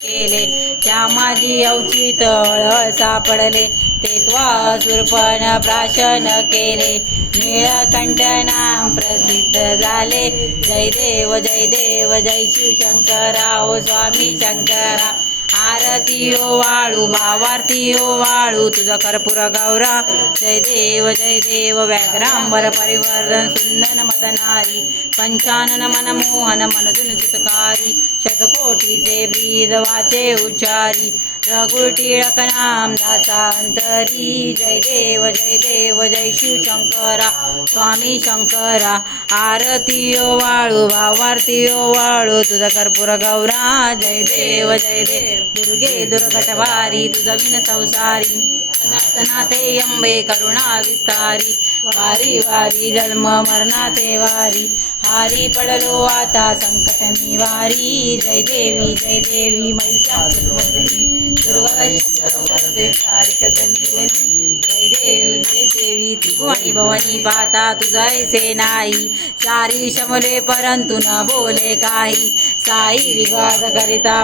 केले त्या माझी अवचित हळहळ सापडले ते त्वासुरपण प्राशन केले नीळकंठ नाम प्रसिद्ध झाले जय देव जय शिवशंकरा ओ स्वामी शंकरा आरती ओ वाळू भावारती ओ वाळू तुझा कर्पूर गौरा जय देव व्याघ्रांबर परिवर्धन सुंदन मदनारी पंचानन मनमोहन मनजुन सुतकारी शतकोटीचे ब्रीद वाचे उच्चारी रघुर टिळक नाम दासांतरी जय देव जय शिवशंकरा स्वामी शंकरा आरती ओ वाळू भावारती ओ वाळू तुझा कर्पूर गौरा जय देव दुर्गे दुर्घटवारी तुझा विन संसारी अनाथनाथे अंबे करुणा विस्तारी वारी वारी जन्म मरणाते वारी हारी पडलो आता संकट निवारी जय देवी महिषासुरमर्दिनी जय देवी त्रिभुवनी भवानी पाहता तुझा ऐसे नाही चारी शमले परंतु न बोले काही साई विवाद करिता